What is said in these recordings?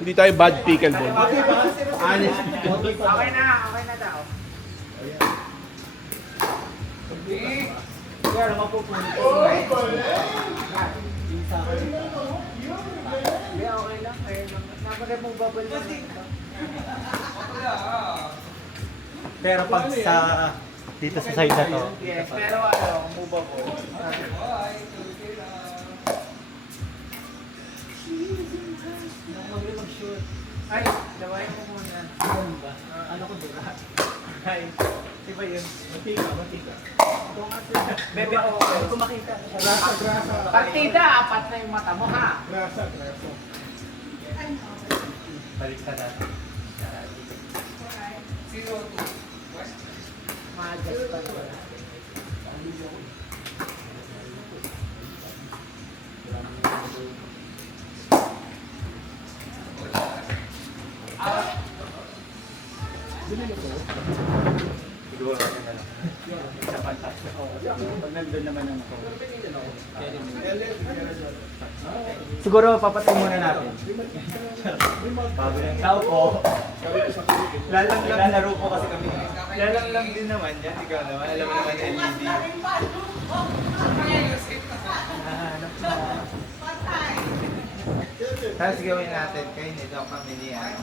Hindi tayo bad pickleball. Okay na daw. Kaya naman po po. Hindi, okay lang. Naman mong babal na. Pero pag sa dito sa side na to. Yes, pero ano, move po. Mag-shoot. Ay, lawayan ko muna. Ano ko dito? Ay, di ba yun? Matika. Bebe ako, kung makita. Grasa. Partida, apat na yung mata mo ha. Grasa. Balik sa natin. Magas pa ito. Siguro na lang. Sa pantas. Pag nandun naman ang siguro papatay muna natin. Bago ng tao po. Lalaro po kasi kami. Lalang din naman yan. Ikaw naman. Alam mo naman LED. Tapos gawin natin. Kayo nito kami ni ano.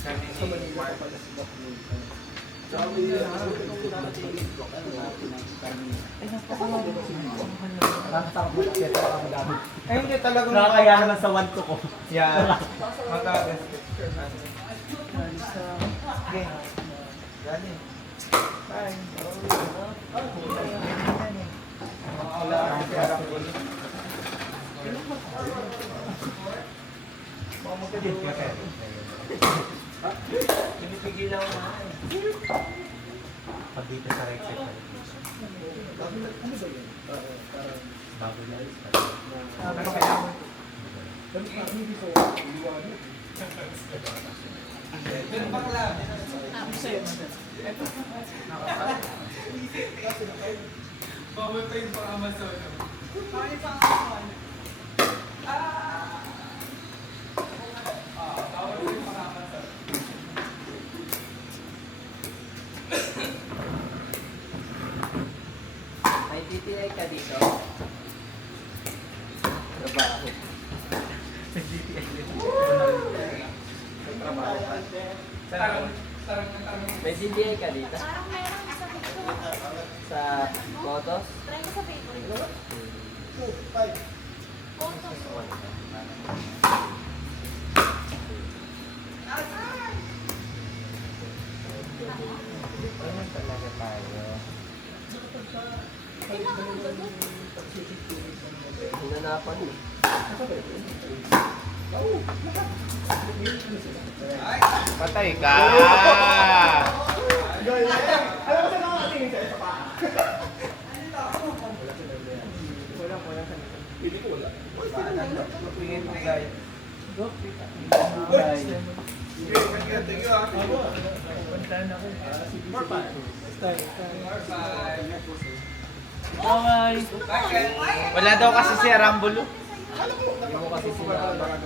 Kami ni Mark. Ay, hindi talagang Nakakaya naman sa 1 to ko. yan. Magagas. Okay. Galing. Bye. Wala ang parang ulit. Baka magkadit ka kaya. Pinipigilan ko na. Pag dito sa right side. Bago na. Ano kaya? Doon pa kala. Bawal pa yung pang-Amazon. Bawal yung pang-Amazon. Bawal yung pang-Amazon. May TTI ka dito? Trabaho. May TTI ka dito? Parang meron sa picture. Sa photos? Try ko sa favorite. Photos. Ganyan talaga tayo. Kailangan mo doon. Hinanapan mo. Patay ka! Pingin mo guys. Wala daw kasi si Rambulo.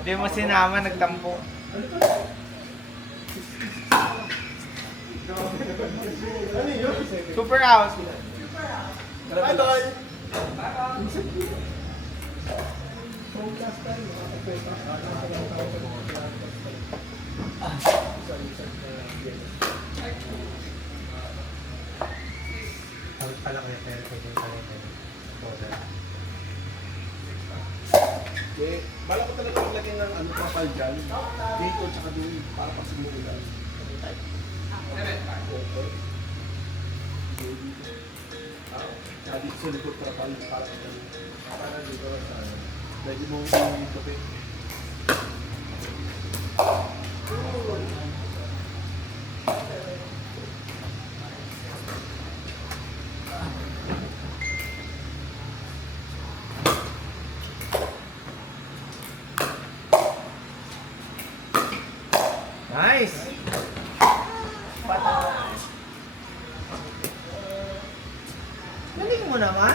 Hindi mo sinama, nagtampo. Super out. Bye-bye. Bala ko talaga maglagay ng ano kapal dyan. Dito tsaka doon para pag sumulan. Dito sa likod kapal para dito sa ano. Pwede mo yung topic. Nice! Galing mo naman.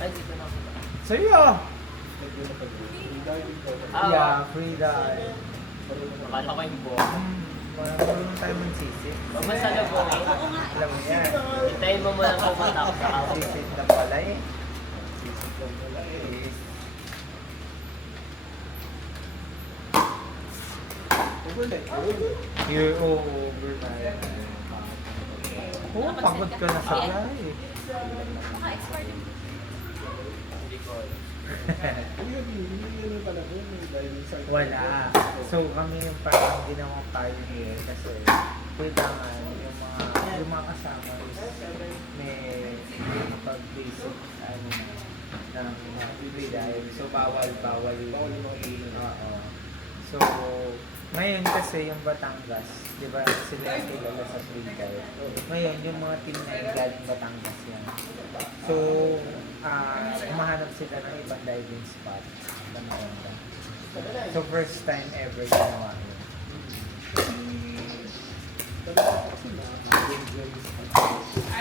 Ay, dito na. Sa'yo. Ah, Yeah, free dive. Akala ko yung buo. Marunong tayo magsisi. Huwag mo sa lubungin. Alam mo yan. Hintayin mo muna pumunta ako sa ako. Sisit na pala eh. Overnight. You're overnight. Oh, pagod ka na sa biyahe. Naka-expire din. Hindi ko alam. Hindi yun pala ko. Dahil sa Wala. So kami yung parang ginawang pioneer kasi kailangan yung mga kasama is may pag-basic ano ng free dive. So bawal yung mga ilong. Oo. So ngayon kasi yung Batangas, di ba sila yung kilala sa free dive. Ngayon yung mga team na yung galing Batangas yan. So umahanap sila ng ibang diving spot na maganda. So first time ever ginawa yun.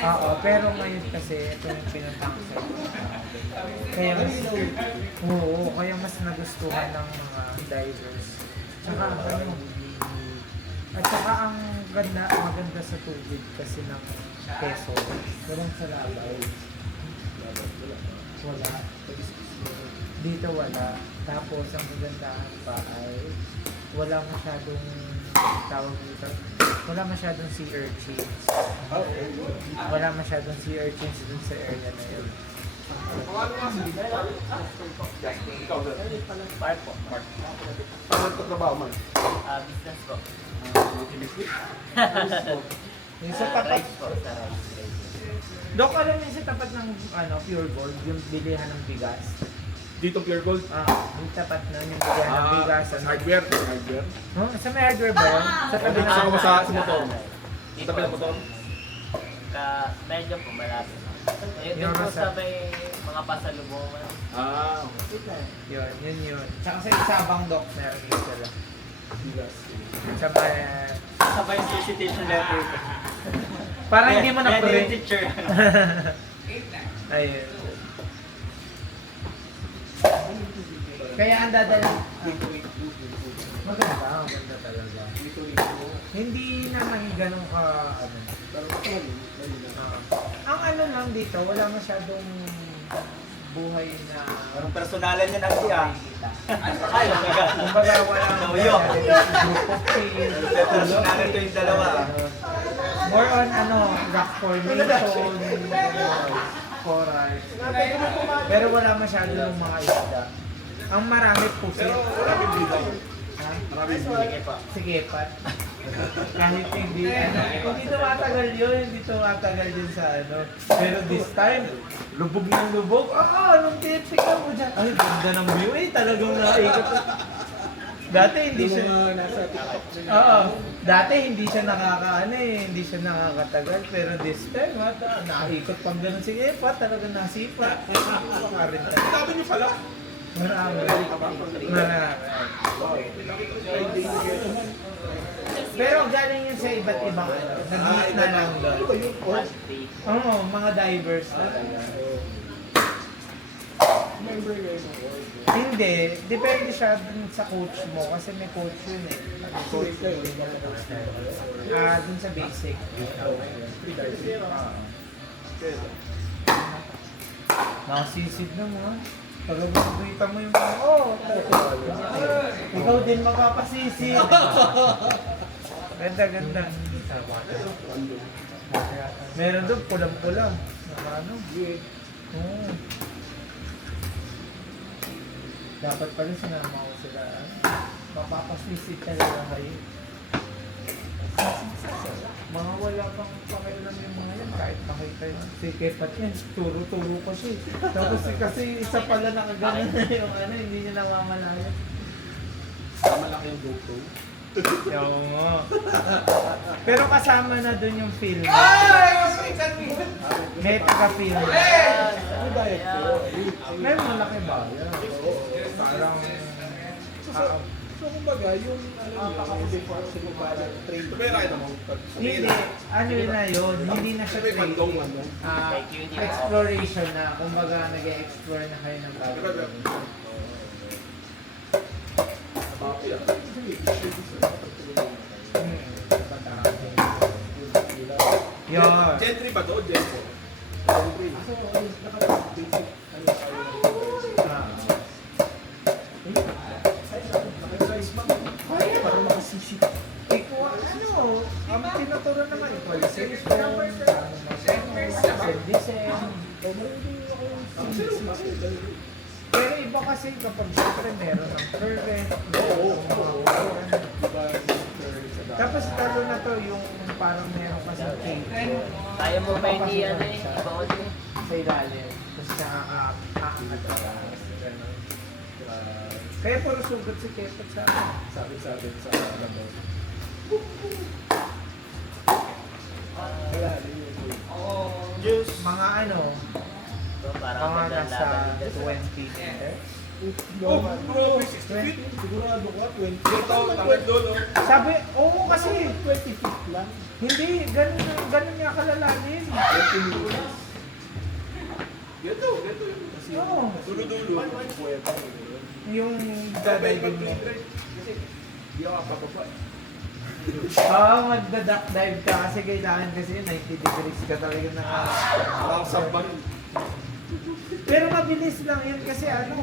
Oo, pero ngayon kasi ito yung pinuntahan ko sa inyo. Kaya mas, kaya mas nagustuhan ng mga divers. Tsaka ano, at saka ang maganda sa tubig kasi ng Quezon. Walang salabay. Wala. Dito wala. Tapos ang magandahan pa ay wala masyadong tawag dito. Wala masyadong sea urchins. Wala masyadong sea urchins dun sa area na yun. Mark po. Mark. Paano ka trabaho man? Business po. Yung sa tapat, Rice po. Sa rice. Dok, alam niyo sa tapat ng Pure Gold, yung bilihan ng bigas. Dito Pure Gold. Yung tapat na yung bilihan ng bigas. Sa hardware. Hardware. Sa may hardware ba yun? Sa tabi ng Sa sa motor. Dito Sa tabi ng motor. Medyo po malapit. Yun Yung po nasa- sa may mga pasalubongan. Yun. Tsaka sa isabang Dok, meron din sila. Bigas. Sa may... Sabay yung solicitation letter ko. Parang hindi mo Yan yung na-print. teacher. Ayun. Kaya ang dadala. Maganda talaga. Hindi naman ganun ka, ano. Ang ano lang dito, wala masyadong buhay na... Parang personalan niya na siya. Ay, Kumbaga wala Nauyo. group of kids. personalan ko yung dalawa. More on ano, rock formation, coral. Pero wala masyado ng mga isda. Ang marami pusit. Pero maraming bilang. Ha? Maraming bilang. Sige, Pat. Kahit hindi, hindi tumatagal yun sa ano. Pero this time, lubog ng lubog. Anong tips mo dyan? Ay, ganda ng view eh, talagang naikot. Dati hindi siya, Nasa TikTok. dati hindi siya hindi siya nakakatagal. Pero this time, naikot pang ganun. Sige, Pat, talagang nasipa. Pakarin tayo. Sabi niyo pala. Marami. Pero galing yun sa iba't ibang ano. Nag-meet na lang doon. Ano ba yun? Oo, mga divers talaga. Member kayo ng org. Hindi, depende siya dun sa coach mo kasi may coach yun eh. Coach kayo. Dun sa basic. Free diving. Kaya. Nakasisid na mo. Talagang kita mo yung ikaw din mapapasisid. Ganda. Meron doon pulang-pula. Ano? Oo. Dapat pala sinama ko sila. Mapapasisid talaga kayo. Mga wala pang pakialam yung mga yan, kahit pakita yun. Si Kepat yan, turo-turo ko siya. Tapos kasi isa pala nakagana na yung ano, hindi niya namamalayan. Malaki yung GoPro. Oo. Pero kasama na dun yung film. May taga-film. Ano diet ko? May malaki ba? Parang... So, kumbaga, yung before siguro para train. Sabi na kayo mo? Hindi. Ano na yun? Hindi na siya Sabi kandong training. ano? Exploration na. Kumbaga, nag-explore na kayo ng bago. Yun. Gen 3 ba to? Gen 4? Gen 3. So, naka-basic. Ah. Kaya para makasisi. Ikaw, ano, ang tinuturo naman ito, pero iba kasi kapag siyempre meron ng current, tapos talo na to yung parang meron kasi cake Kaya mo ba hindi ano eh, ibawal mo. sa ilalim, tapos nakaka-aangat ka. Kaya puro sugat si Kepot sa Sabit-sabit sa labaw. Wala, juice, mga ano, So, parang mga maganda nasa laban dito sa 20 meters. Oh, bro, 60 feet. Sigurado ka, 20. Ito, tawag doon, no? Sabi, oo kasi, 20 feet lang. hindi, ganun nga kalalalim. 20 meters. Ganito. Kasi, Oo. dulo-dulo. Puweta. Yung Sabay dadayhin mo. mag-play. Kasi, di ako kapapa. Oo, magda-duck dive ka kasi kailangan kasi 90 degrees ka talaga na. Parang sabang. Pero mabilis lang yun kasi ano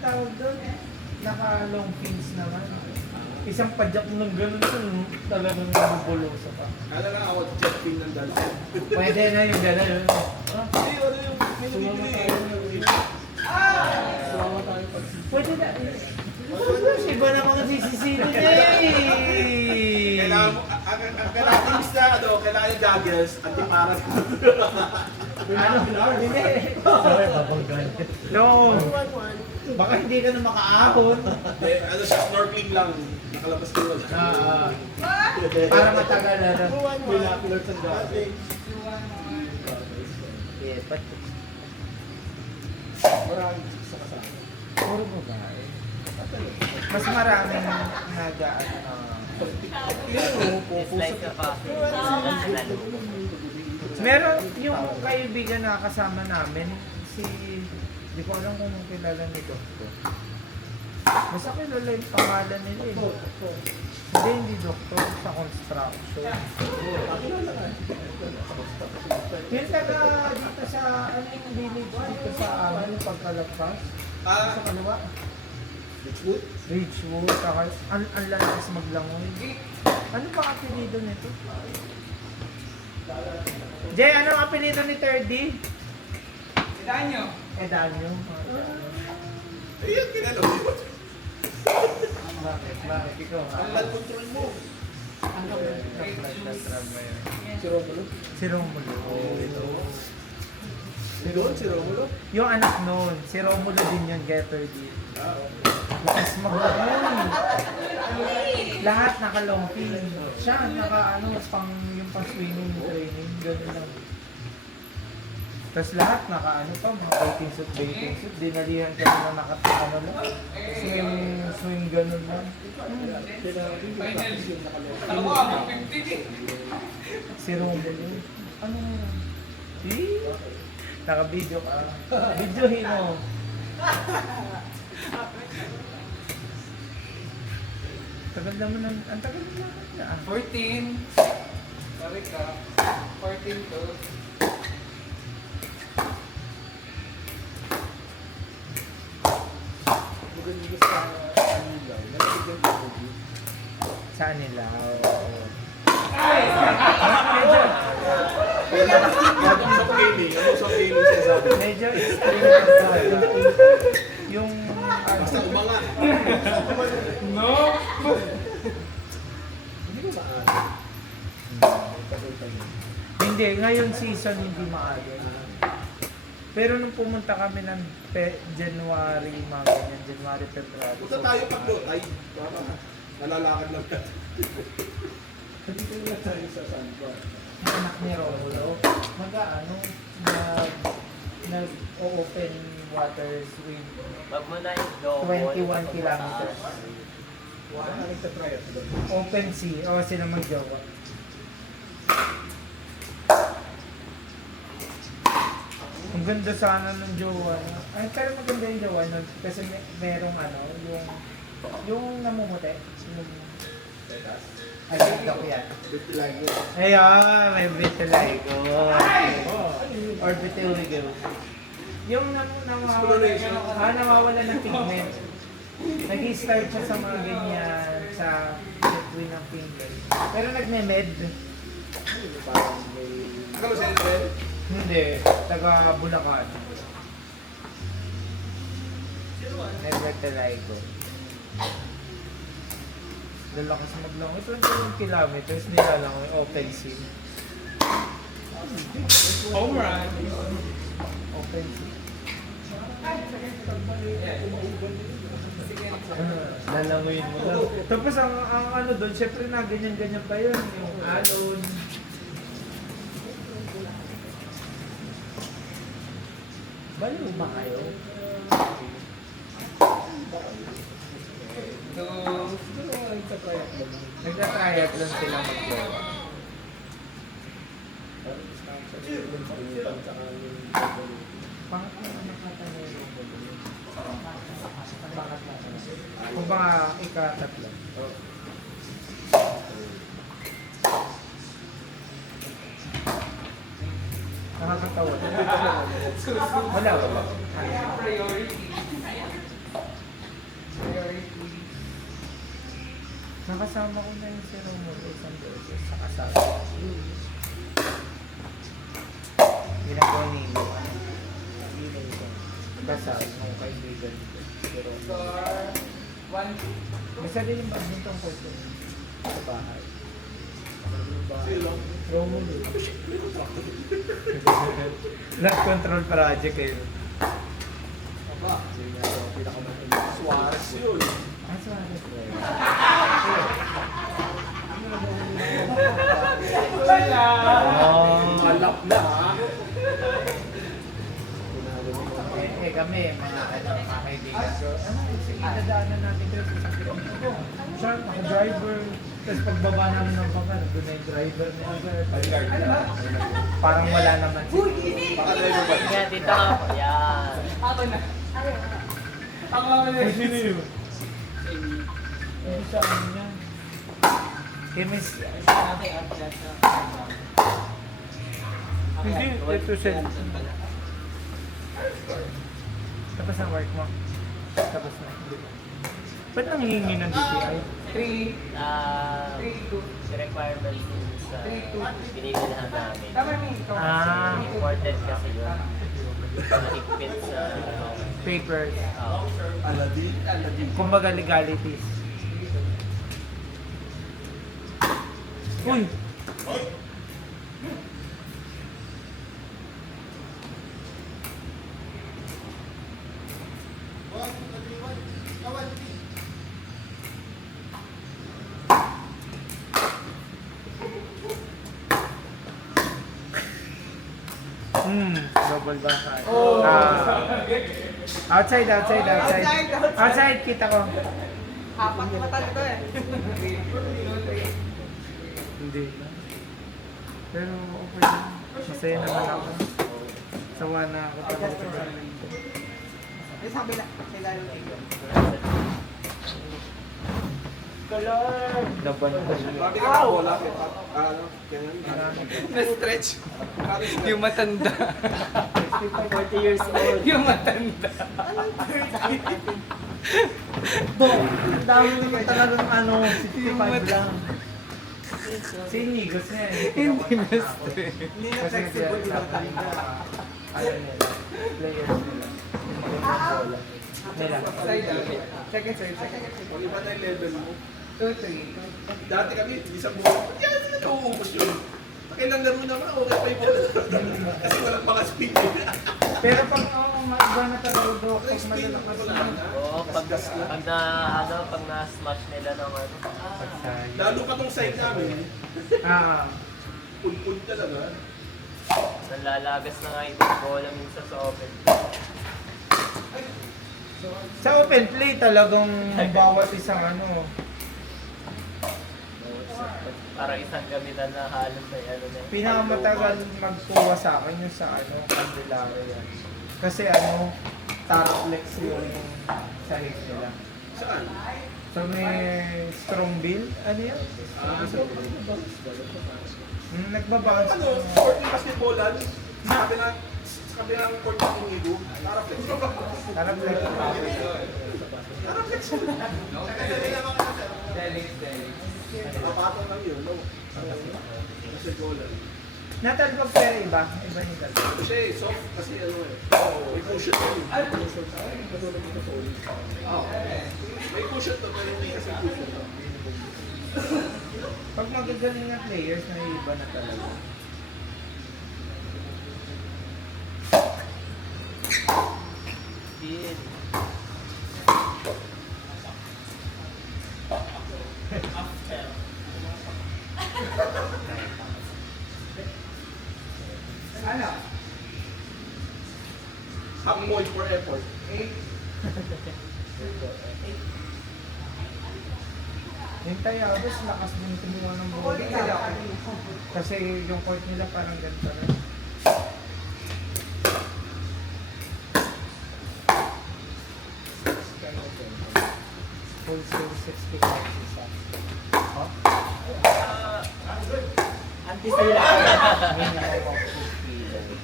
tawag doon? Naka-long fins naman. Isang padyak ng ganun talagang nabubulusa pa. Kala lang ako, jet pin ng dala. Pwede na yung gano'n. Hindi, ano yung pinabibili. Sumama tayo pag Pwede na. Iba na mga sisisino niya eh. kailangan mo, ang kailangan imbis na ano, kailangan yung goggles at yung paras. Ano? Hindi. Sorry, babanggan. No. Baka hindi ka na makaahon. Ano siya, snorkeling lang. Nakalabas ko lang. Para matagal na lang. Pilar sa dati. Yeah, but Maraming sa kasama. puro babae. Mas maraming nagaan. It's like a coffee. Meron yung kaibigan na kasama namin, si... Di ko alam kung kilala nito. Basta kilala yung pangalan nila eh. Hindi doktor sa construction. Yung taga dito sa, ano yung village dito sa amin, pagkalagpas. Sa kaliwa. Ridgewood, ang lalas maglangoy. Ano ba apelido nito? Jay, ano ang apelido ni 3D? Edanyo. Edanyo. Ayun, kinalo mo. Bakit? Bakit? Ikaw ha? Ang land control mo. Ano ba yun? Si Romulo. Si Romulo. Si doon, si Romulo. Yung anak nun, si Romulo din yun, kaya 3D. Lakas maglangoy. Lahat naka-long fin. Siya, naka-ano, yung pang-swimming training, gano'n lang. Tapos lahat naka-ano pa, mga bathing suit. Dinalihan ka na naka-ano lang. Swim gano'n lang. Si Romulo. Ano nga? Naka-video ka. Videohin mo. Tagal naman ang tagal naman na. 14. Sorry ka. 14 to. Maganda sa kanila. Nalagyan yung COVID. Saan nila? Usap gaming. Ano usap gaming sinasabi? Medyo extreme yung Basta umangat. No! Hindi ko maaari. hindi, ngayon season hindi maaga. Pero nung pumunta kami ng January, mga ganyan, January, February. Punta tayo pag low tide. Nalalakad lang ka. Dito lang tayo sa sandbar. Ang anak ni Romulo, nag-open waters with Wag mo na yung go. 21 kilometers. Wala ka sa try at Open sea, o sila mag-jowa. Ang ganda sana ng jowa. Ay, pero maganda yung jowa nun. Kasi merong ano, yung namumuti. Ay, ganda ko yan. Vitiligo. Ayun, may vitiligo. Or vitiligo. Yung nawawala ng pigment. Nag-start siya sa mga ganyan, sa between ng finger. Pero nagme-med. Parang may... Akala sa Israel? Hindi, taga Bulacan. May vitiligo. Lalakas maglangoy. 21 kilometers, nilalangoy. Open sea. Home run. Open sea. Lalangoyin mo lang. Tapos ang ano doon, syempre na ganyan-ganyan pa yun. Yung alon. Baliw ba kayo? Nagka-triathlon sila mag-jowa. Pangatlo na nakatanay yung kung baka ika-tatlo. Nakakatawa. Wala ba? Priority. Priority. Nakasama ko na yung si Romulo isang beses sa kasal. Ginagawa ni Imo. Kasal ng kaibigan ko. Pero Score. 1. may sarili yung badminton court ko sa bahay. Romulo. Not control project eh. Aba, yun nga ito, pinakamatindi. Suarez yun. Ah, sorry. Oh. Alap na ha. Kami, mga kaibigan ko. Sige, dadaanan natin dito sa sakit. Siya, driver. Tapos pagbaba namin ng bangka, nandun na yung driver niya. Parang wala naman siya. Baka driver ba? Yan, dito ka po. Yan. Ako na. Ako na. Sino yun? Hindi sa ano niya. Chemist. Hindi, ito siya. Tapos ang work mo. Tapos na. Ba't nanghihingi ng DTI? 3. Ah, 3, 2. si requirements din sa binibilhan namin. Tama ni ito. Ah. Important kasi yun. Mahigpit sa... Papers. Aladdin. Kumbaga legalities. Uy! Double baka. Oh. Outside. Outside, kita ko. Apat na mata nito eh. Hindi. Pero okay lang. Masaya naman ako. Sawa na ako. Ay, sabi na. Sa ilalim ng ito. Color! Laban ko siya. Bakit ka nakabola? Ano? Ganyan. Na-stretch. Yung matanda. 40 years old. Yung matanda. Ang dami naman talagang ano, 65 lang. Si Nigos na eh. Hindi na-stretch. Hindi na flexible lang talaga. Ano nila, players nila. Bola. Nila. Side out. Second serve. Kung iba na yung level mo. 2, 3. Dati kami, isang buwan. Yan, sila nauubos yun. Pakilang laro naman, okay pa yung bola. Kasi walang mga speed. Pero pag iba na talaga, Walang pag speed, malalakas wala na. na. Oo, gas-gas na. Pag na-smash nila ng ano, Pagsay. Lalo pa tong side namin, Ah, pulpul talaga. nalalagas na nga yung bola minsan sa open. sa open play talagang bawat isang ano. Parang isang gamitan na halos ay ano na yun. Pinakamatagal magkuha sa akin yung sa ano, Candelaria. Kasi ano, Tarflex yung sahig nila. Saan? So may strong bill, ano yun? Nagbabounce. Ano, court ng basketballan, sa kabilang court ng Inigo, para flex. Tarflex. Para flex. Napatong lang yun, no? Basketballan. Natalbog pero iba. Iba ni Talbog. Kasi soft, kasi ano eh. May cushion to yun. May cushion to, pero hindi kasi cushion to. Pag magagaling na players, na iba na talaga. Yun. Ano? Half point for effort. 8. Yung Tayabas, lakas din kumuha ng bola. Kasi yung court nila parang ganito na. Full skill 65 isa. Huh? Anti-sila. Minimum of 2 kilos.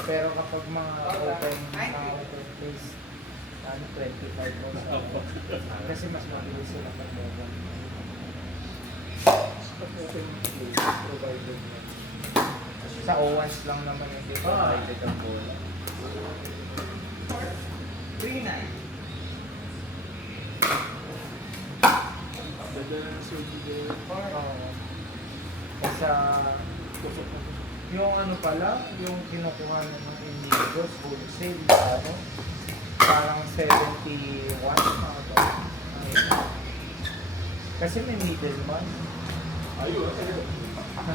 Pero kapag mga open place, ano, 25 mo sa kasi mas mabilis sila pag-open. Provided mo. Sa O1s lang naman yung di provided ang bola. 3-9. Sa yung ano pala, yung kinukuha na ng Indigos, wholesale, ano, parang 71 mga to. Kasi may middleman. Ayun.